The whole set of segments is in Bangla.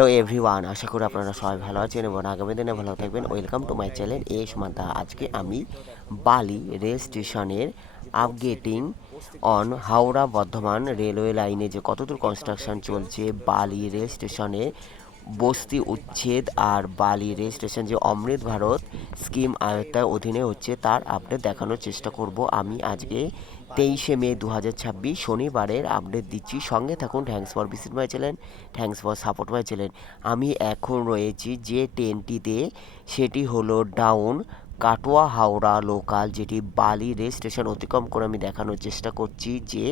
হ্যালো এভরিওয়ান, আশা করি আপনারা সবাই ভালো আছেন এবং আগামী দিনে ভালো থাকবেন। ওয়েলকাম টু মাই চ্যানেল এ সুমান্তা। আজকে আমি বালি রেল স্টেশনের updating on Howrah Bardhaman railway লাইনে যে কতদূর কনস্ট্রাকশন চলছে, বালি রেল স্টেশনে বস্তি উচ্ছেদ আর বালি রেল স্টেশন যে অমৃত ভারত স্কিম আয়ত্তার অধীনে হচ্ছে তার আপডেট দেখানোর চেষ্টা করব। আমি আজকে 23শে মে 2026 শনিবারের আপডেট দিচ্ছি। সঙ্গে থাকুন। Thanks for visit my channel, thanks for support my channel. আমি এখন রয়েছি যে ট্রেনটিতে, সেটি হলো ডাউন কাটোয়া হাওড়া লোকাল, যেটি বালি রেল স্টেশন অতিক্রম করে আমি দেখানোর চেষ্টা করছি যে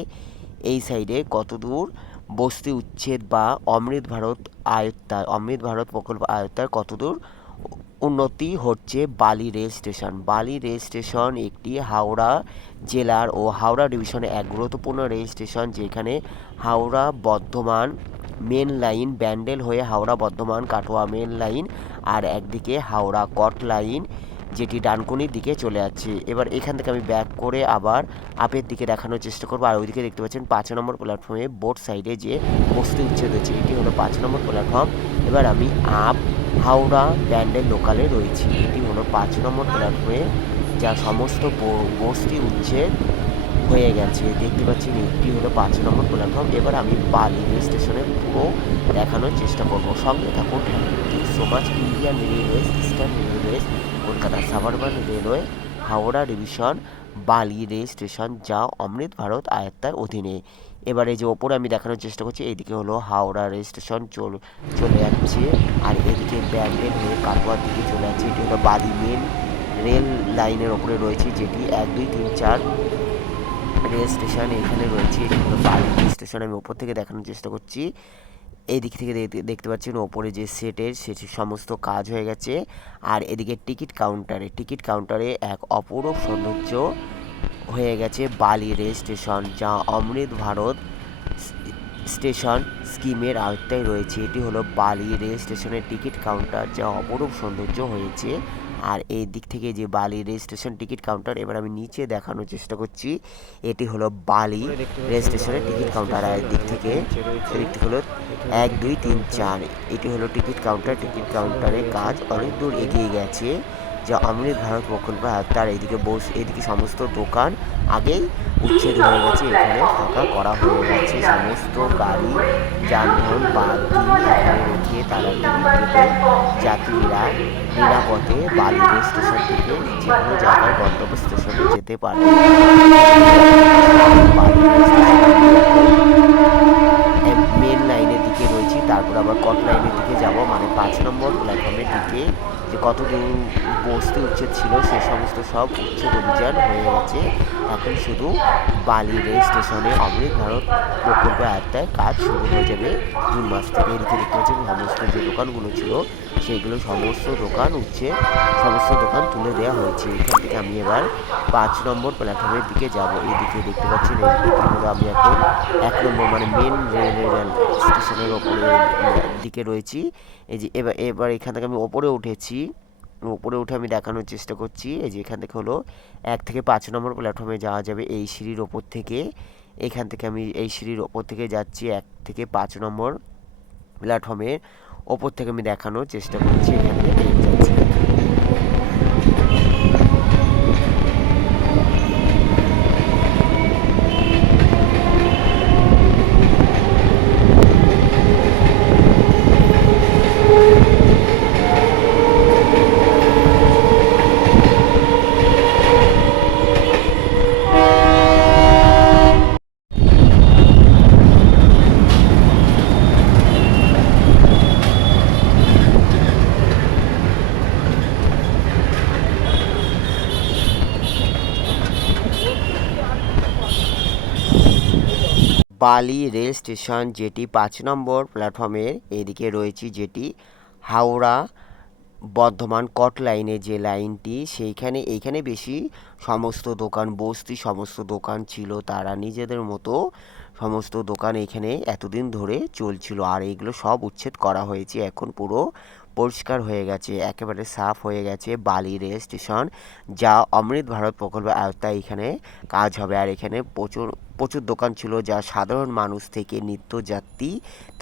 এই সাইডে কতদূর বস্তি উচ্ছেদ বা অমৃত ভারত প্রকল্প আয়ত্তায় কতদূর উন্নতি হচ্ছে বালি রেল স্টেশন। বালি রেল স্টেশন একটি হাওড়া জেলার ও হাওড়া ডিভিশনে এক গুরুত্বপূর্ণ রেল স্টেশন, যেখানে হাওড়া বর্ধমান মেন লাইন ব্যান্ডেল হয়ে হাওড়া বর্ধমান কাটোয়া মেন লাইন, আর একদিকে হাওড়া কট লাইন যেটি ডানকুনির দিকে চলে যাচ্ছে। এবার এখান থেকে আমি ব্যাক করে আবার আপের দিকে দেখানোর চেষ্টা করবো। আর ওইদিকে দেখতে পাচ্ছেন 5 নম্বর প্ল্যাটফর্মে বোট সাইডে যে বস্তি উচ্ছেদ হচ্ছে, এটি হলো 5 নম্বর প্ল্যাটফর্ম। এবার আমি আপ হাওড়া ব্যান্ডেল লোকালে রয়েছি। এটি হলো 5 নম্বর প্ল্যাটফর্মে যা সমস্ত বস্তি উচ্ছেদ হয়ে গেছে। দেখতে পাচ্ছেন এটি হলো 5 নম্বর প্ল্যাটফর্ম। এবার আমি বালি রেল স্টেশনে পুরো দেখানোর চেষ্টা করবো। সঙ্গে থাকুন। Thank you so much. Indian railways, eastern railways, Kolkata suburban railway, Howrah division, Bally rail station যা অমৃত ভারত আয়ত্তার অধীনে। এবারে যে ওপরে আমি দেখানোর চেষ্টা করছি, এইদিকে হলো হাওড়া রেল স্টেশন চলে যাচ্ছে, আর এদিকে ব্যান্ডেল হয়ে কাটোয়ার দিকে চলে যাচ্ছে। এটি হলো বালি মেন রেল লাইনের ওপরে রয়েছে, যেটি 1, 2, 3, 4 রেল স্টেশন এখানে রয়েছে। এটি হলো বালি রেল স্টেশন। আমি ওপর থেকে দেখানোর চেষ্টা করছি। এই দিক থেকে দেখতে পাচ্ছেন ওপরে যে সেটের সমস্ত কাজ হয়ে গেছে। আর এদিকে টিকিট কাউন্টারে এক অপরূপ সৌন্দর্য হয়ে গেছে বালি রেল স্টেশন, যা অমৃত ভারত স্টেশন স্কিমের আওতায় রয়েছে। এটি হলো বালি রেল স্টেশনের টিকিট কাউন্টার, যা অপরূপ সৌন্দর্য হয়েছে। আর এই দিক থেকে যে বালি রেল স্টেশন টিকিট কাউন্টার, এবার আমি নিচে দেখানোর চেষ্টা করছি। এটি হলো বালি রেল স্টেশনের টিকিট কাউন্টার। আর এদিক থেকে এদিকটি হলো 1, 2, 3, 4। এটি হলো টিকিট কাউন্টার। টিকিট কাউন্টারের কাজ অনেক দূর এগিয়ে গেছে, যা অমৃত ভারত প্রকল্প। আর তার এদিকে সমস্ত দোকান আগেই উচ্ছেদ হয়ে গেছে, এখানে ফাঁকা করা হয়ে গেছে। সমস্ত গাড়ি যানবাহন বাদ দিয়ে এখানে রেখে তারা টিকিট কেটে যাত্রীরা নিরাপদে বালি রেল স্টেশন থেকে যে কোনো জায়গায় গন্তব্য স্টেশনে যেতে পারে। বালি রেল স্টেশন মেন লাইনের দিকে রয়েছি, তারপর আবার কট লাইনের দিকে যাব, মানে 5 নম্বর প্ল্যাটফর্মের দিকে। যে কতদূর বস্তি উচ্ছেদ ছিল সে সমস্ত সব উচ্ছেদ অভিযান হয়ে গেছে। এখন শুধু বালি রেল স্টেশনে অমৃত ভারত প্রকল্প আয়ত্তায় কাজ শুরু হয়ে যাবে জুন মাস থেকে। এদিকে দেখতে পাচ্ছেন সমস্ত যে দোকানগুলো ছিল সেইগুলো সমস্ত দোকান তুলে দেওয়া হয়েছে। এখান থেকে আমি এবার 5 নম্বর প্ল্যাটফর্মের দিকে যাব। এইদিকে দেখতে পাচ্ছেন এটি হলো আমি এখন 1 নম্বর মানে মেন রেল স্টেশনের ওপরে দিকে রয়েছি। এই যে এবার এখান থেকে আমি ওপরে উঠেছি। উপরে উঠে আমি দেখানোর চেষ্টা করছি। এই যে এখান থেকে হলো 1 থেকে 5 নম্বর প্ল্যাটফর্মে যাওয়া যাবে এই সিঁড়ির ওপর থেকে। এখান থেকে আমি এই সিঁড়ির ওপর থেকে যাচ্ছি 1 থেকে 5 নম্বর প্ল্যাটফর্মের ওপর থেকে আমি দেখানোর চেষ্টা করছি। এখান থেকে ট্রেন যাচ্ছে। বালি রেল স্টেশন যেটি 5 নম্বর প্ল্যাটফর্মের এদিকে রয়েছে, যেটি হাওড়া বর্ধমান কট লাইনে যে লাইনটি, এইখানে বেশি সমস্ত দোকান ছিল। তারা নিজেদের মতো সমস্ত দোকান এখানে এতদিন ধরে চলছিল, আর এইগুলো সব উচ্ছেদ করা হয়েছে। এখন পুরো পরিষ্কার হয়ে গেছে, একেবারে সাফ হয়ে গেছে বালি রেল স্টেশন, যা অমৃত ভারত প্রকল্পের আওতায় এখানে কাজ হবে। আর এখানে প্রচুর প্রচুর দোকান ছিল, যা সাধারণ মানুষ থেকে নিত্যযাত্রী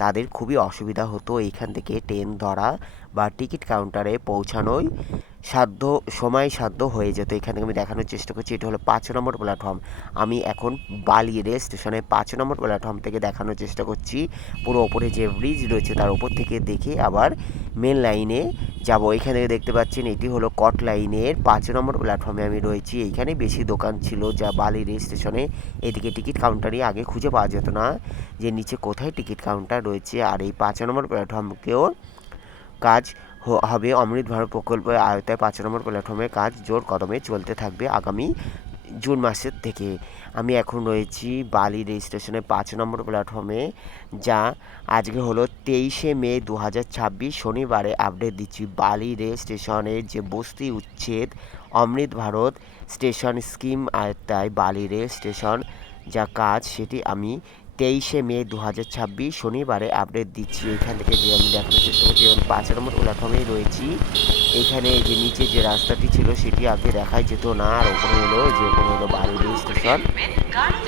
তাদের খুবই অসুবিধা হতো এখান থেকে ট্রেন ধরা বা টিকিট কাউন্টারে পৌঁছানোয় সময় সাধ্য হয়ে যেত। এখান থেকে আমি দেখানোর চেষ্টা করছি, এটা হলো 5 নম্বর প্ল্যাটফর্ম। আমি এখন বালি রেল স্টেশনে 5 নম্বর প্ল্যাটফর্ম থেকে দেখানোর চেষ্টা করছি। পুরো ওপরে যে ব্রিজ রয়েছে তার উপর থেকে দেখে আবার মেন লাইনে যাব। এখান থেকে দেখতে পাচ্ছেন এটি হলো কট লাইনের 5 নম্বর প্ল্যাটফর্মে আমি রয়েছি। এইখানে বেশি দোকান ছিল, যা বালি রেল স্টেশনে এদিকে টিকিট কাউন্টারই আগে খুঁজে পাওয়া যেত না যে নিচে কোথায় টিকিট কাউন্টার রয়েছে। আর এই 5 নম্বর প্ল্যাটফর্মকেও কাজ হবে অমৃত ভারত প্রকল্পের আওতায় 5 নম্বর প্ল্যাটফর্মের কাজ জোর কদমে চলতে থাকবে আগামী জুন মাসের থেকে। আমি এখন রয়েছি বালি রেল স্টেশনের 5 নম্বর প্ল্যাটফর্মে, যা আজকে হলো 23শে মে 2026 শনিবারে আপডেট দিচ্ছি। বালি রেল স্টেশনের যে বস্তি উচ্ছেদ অমৃত ভারত স্টেশন স্কিম আওতায় বালি রেল স্টেশন যা কাজ সেটি আমি 23শে মে 2026 শনিবারে আপডেট দিচ্ছি। এখান থেকে যে আমি দেখানোর চেষ্টা করছি, আমি 5 নম্বর প্ল্যাটফর্মেই রয়েছি। এখানে যে নিচে যে রাস্তাটি ছিল সেটি আগে দেখাই যেত না, আর ওপরে হলো বালি রেল স্টেশন।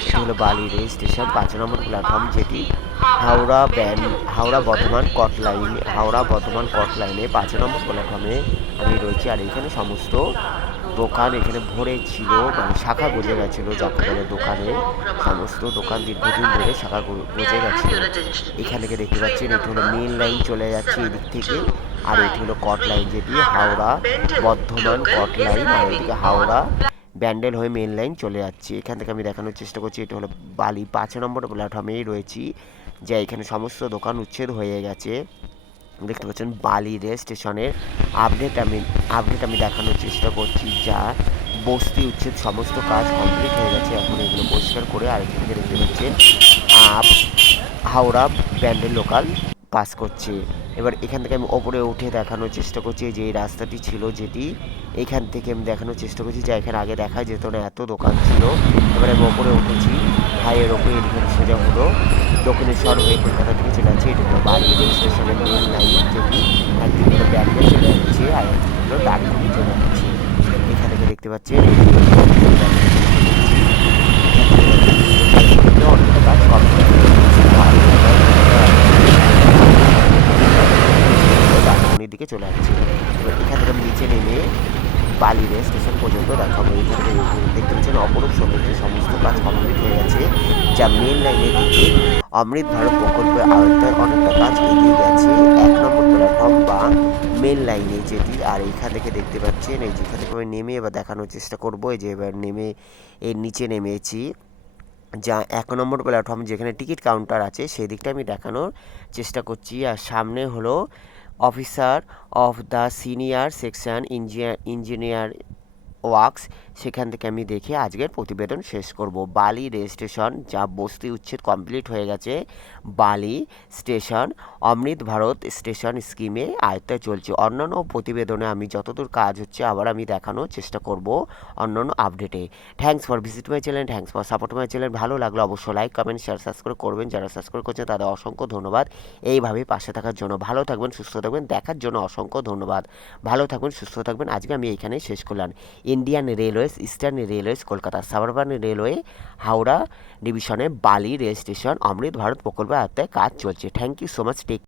এটি হলো বালি রেল স্টেশন 5 নম্বর প্ল্যাটফর্ম, যেটি হাওড়া বর্ধমান কট লাইনে 5 নম্বর প্ল্যাটফর্মে আমি রয়েছি। আর এখানে সমস্ত দোকান এখানে ভরে ছিল, মানে শাখা গজে গেছিলো, যাকে বলে দোকানে সমস্ত দোকান দীর্ঘদিন ধরে শাখা গজে গেছিলো। এখান থেকে দেখতে পাচ্ছেন এটি হলো মেন লাইন চলে যাচ্ছে এদিক থেকে, আর এটি হলো কট লাইন, যেটি হাওড়া বর্ধমান কট লাইন, আর এদিকে হাওড়া ব্যান্ডেল হয়ে মেন লাইন চলে যাচ্ছে। এখান থেকে আমি দেখানোর চেষ্টা করছি, এটা হলো বালি 5 নম্বর প্ল্যাটফর্মেই রয়েছি, যা এখানে সমস্ত দোকান উচ্ছেদ হয়ে গেছে। দেখতে পাচ্ছেন বালি রেল স্টেশনের আপডেট আমি দেখানোর চেষ্টা করছি, যা বস্তি উচ্ছেদ সমস্ত কাজ কমপ্লিট হয়ে গেছে। এখন এগুলো পরিষ্কার করে আরেকটি থেকে দেখতে পাচ্ছেন হাওড়া ব্যান্ডেল লোকাল পাস করছে। এবার এখান থেকে আমি ওপরে উঠে দেখানোর চেষ্টা করছি যে এই রাস্তাটি ছিল, যেটি এখান থেকে আমি দেখানোর চেষ্টা করছি, যা এখানে আগে দেখা যেত না, এত দোকান ছিল। এবার আমি ওপরে উঠেছি, হাইয়ের ওপরে এদিকে সোজা হলো দক্ষিণেশ্বর হয়ে কলকাতা থেকে চলে যাচ্ছে। এটা হলো বালি রেল স্টেশনের মেন লাইন, যেটি একদিক হলো ব্যান্ডেল চলে যাচ্ছে আর একদিক হলো ডানকুনি চলে যাচ্ছে। এখান থেকে দেখতে পাচ্ছেন অনেক কাজ কমপ্লিট দিকে চলে যাচ্ছে। এবার এখান থেকে আমি নিচে নেমে বালি রেল স্টেশন পর্যন্ত দেখাবো। এখান থেকে দেখতে পাচ্ছেন অপরূপ সৌন্দর্যের সমস্ত কাজ কমপ্লিট হয়ে গেছে, যা মেন লাইনের দিকে অমৃত ভারত প্রকল্পের আওতায় অনেকটা কাজ এগিয়ে গেছে 1 নম্বর প্ল্যাটফর্ম বা মেন লাইনে যেটি। আর এখান থেকে দেখতে পাচ্ছেন এই যেখান থেকে আমি নেমে এবার দেখানোর চেষ্টা করবো, এই যে এবার নেমে এর নিচে নেমেছি, যা 1 নম্বর প্ল্যাটফর্ম যেখানে টিকিট কাউন্টার আছে সেই দিকটা আমি দেখানোর চেষ্টা করছি। আর সামনে হলো officer of the senior section engineer works, সেখান থেকে আমি দেখে আজকের প্রতিবেদন শেষ করব। বালি রেল স্টেশন যা বস্তি উচ্ছেদ কমপ্লিট হয়ে গেছে, বালি স্টেশন অমৃত ভারত স্টেশন স্কিমে আয়ত্তায় চলছে। অন্যান্য প্রতিবেদনে আমি যতদূর কাজ হচ্ছে আবার আমি দেখানোর চেষ্টা করব অন্যান্য আপডেটে। Thanks for visit my channel, thanks for support my channel. ভালো লাগলো অবশ্যই লাইক কমেন্ট শেয়ার সাবস্ক্রাইব করবেন। যারা সাবস্ক্রাইব করছেন তাদের অসংখ্য ধন্যবাদ এইভাবে পাশে থাকার জন্য। ভালো থাকবেন, সুস্থ থাকবেন, দেখার জন্য অসংখ্য ধন্যবাদ। ভালো থাকবেন, সুস্থ থাকবেন। আজকে আমি এইখানে শেষ করলাম। Indian railways, eastern railways Kolkata, suburban railway Howrah ডিভিশনে বালি রেল স্টেশন অমৃত ভারত প্রকল্পের আওতায় কাজ চলছে। Thank you so much. Take